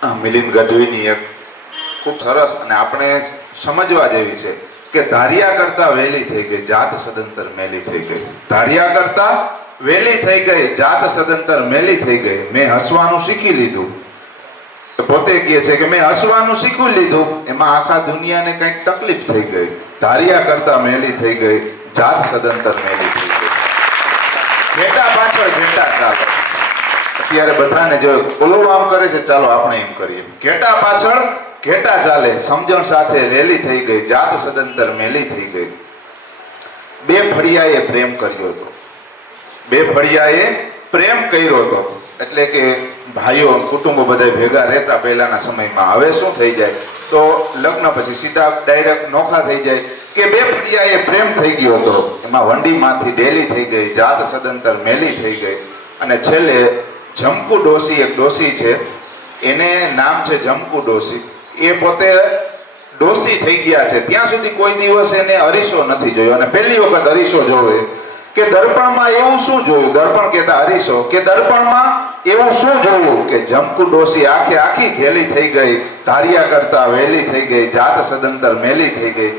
મિલિંદ ગઢવીની એક ખૂબ સરસ અને આપણે સમજવા જેવી છે કે ધાર્યા કરતા વહેલી થઈ ગઈ જાત સદંતર મેલી થઈ ગઈ. ધાર્યા કરતા વહેલી થઈ ગઈ જાત સદંતર મેલી થઈ ગઈ. મેં હસવાનું શીખી લીધું. પોતે કહે છે કે મેં હસવાનું શીખી લીધું, એમાં આખા દુનિયાને કંઈક તકલીફ થઈ ગઈ. ધાર્યા કરતા મેલી થઈ ગઈ જાત સદંતર મેલી થઈ ગઈ. ઘેટા પાછળ ઘેટા ચાલે. અત્યારે બધાને જો ઓલું આમ કરે છે, ચાલો આપણે એમ કરીએ. ઘેટા પાછળ ઘેટા ચાલે, સમજણ સાથે વેલી થઈ ગઈ જાત સદંતર મેલી થઈ ગઈ. બે ફળિયાએ પ્રેમ કર્યો હતો. બે ફળિયાએ પ્રેમ કર્યો હતો એટલે કે ભાઈઓ કુટુંબો બધા ભેગા રહેતા પહેલાના સમયમાં. હવે શું થઈ જાય તો લગ્ન પછી સીધા ડાયરેક્ટ નોખા થઈ જાય કે બે ફળિયાએ પ્રેમ થઈ ગયો હતો. એમાં વંડીમાંથી ડેલી થઈ ગઈ જાત સદંતર મેલી થઈ ગઈ. અને છેલ્લે જમકુ ડોસી, એક ડોસી છે, એને નામ છે જમકુ ડોસી. એ પોતે ડોસી થઈ ગયા છે ત્યાં સુધી કોઈ દિવસ એને અરીસો નથી જોયો. અને પહેલી વખત અરીસો જોવે કે દર્પણમાં એવું શું જોયું, દર્પણ કહેતા અરીસો, કે દર્પણમાં એવું શું જોયું કે જમકુ ડોસી આખે આખી ઘેલી થઈ ગઈ, ધાર્યા કરતા વહેલી થઈ ગઈ, જાત સદંતર મેલી થઈ ગઈ.